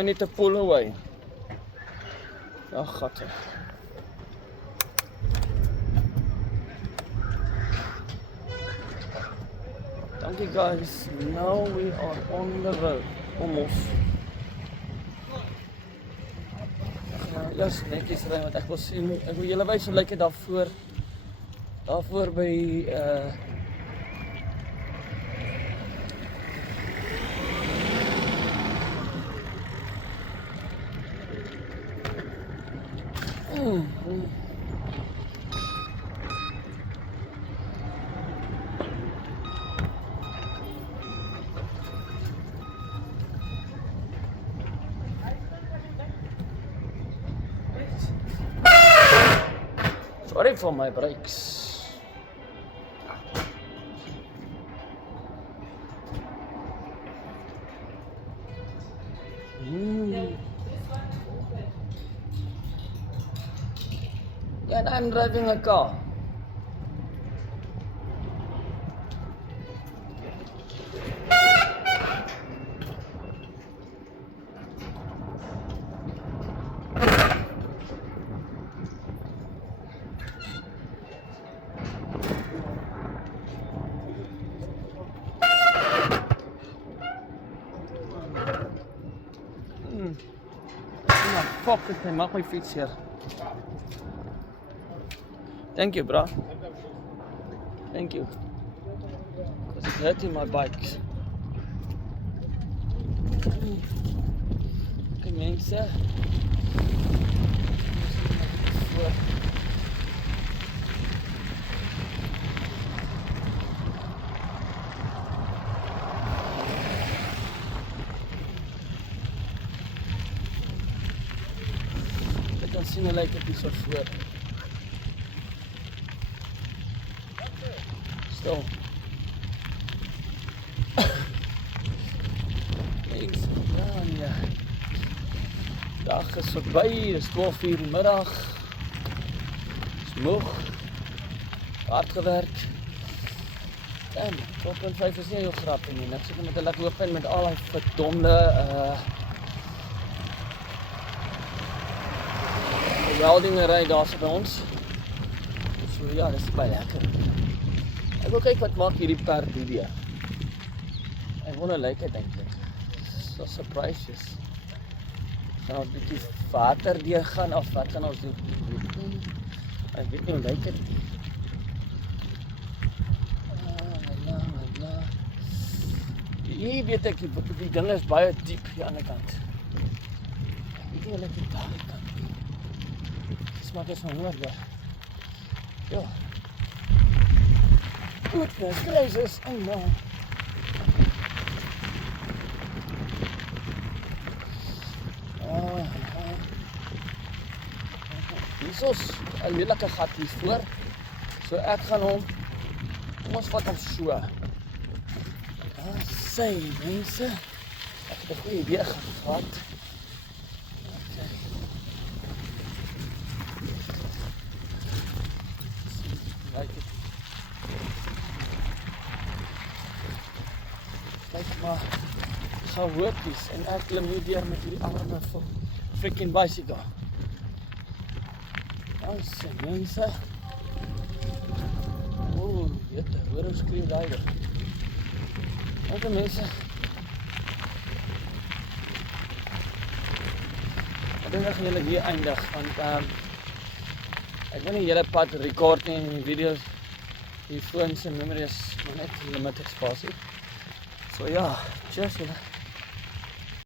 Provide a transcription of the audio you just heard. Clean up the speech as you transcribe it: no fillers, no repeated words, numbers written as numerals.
I need to pull away. Ja, gatte. Dankie guys. Now we are on the road. Almost. Ja, netjies ry want ek wil sien, ek wil julle wys hoe lyk dit daarvoor by sorry for my brakes. Yeah, and I'm driving a car. Fuck it, hy maak my fiets hier. Thank you, bro. Thank you. Because it's hurting my bikes. Okay, mense. Ek kan sien hoe lyk dit hier so voor. Stil. Links, ja. Dag is verby, dit is 12 uur die middag. Is moeg. Hard gewerk. En 12.5 is nie heel grappig nie. Ek sit met 'n lekker oop en met al die verdomde weldingery daar so by ons. So ja, dis baie lekker. Ek wil kyk wat maak hierdie perd hier. Ek wonder lyk dit eintlik. So surprises. Gaan ons 'n bietjie water deur gaan of wat gaan ons doen? Ek weet nie hoe lyk dit. Hier weet ek die ding is baie diep hier aan die kant. Ek weet nie hoe lyk dit daar die kant. Smaak is van honger daar. Ja. Goodness gracious, oh no. Hier is 'n lelike gat hier voor. So ek gaan hom, kom ons vat hom so. Sê mense, ek het 'n goeie idee gehad. Kyk maar, gehoorpies en ek klim hier deur met hierdie arme freaking bicycle. Ons mense. Jette, hoor hoe skreeu daai ding. Dankie mense. Ek dink ek gaan julle hier eindig want ek wil nie julle pad rekord nie en die video's. Die foon se memory is net limited spasie. So ja, cheers julle.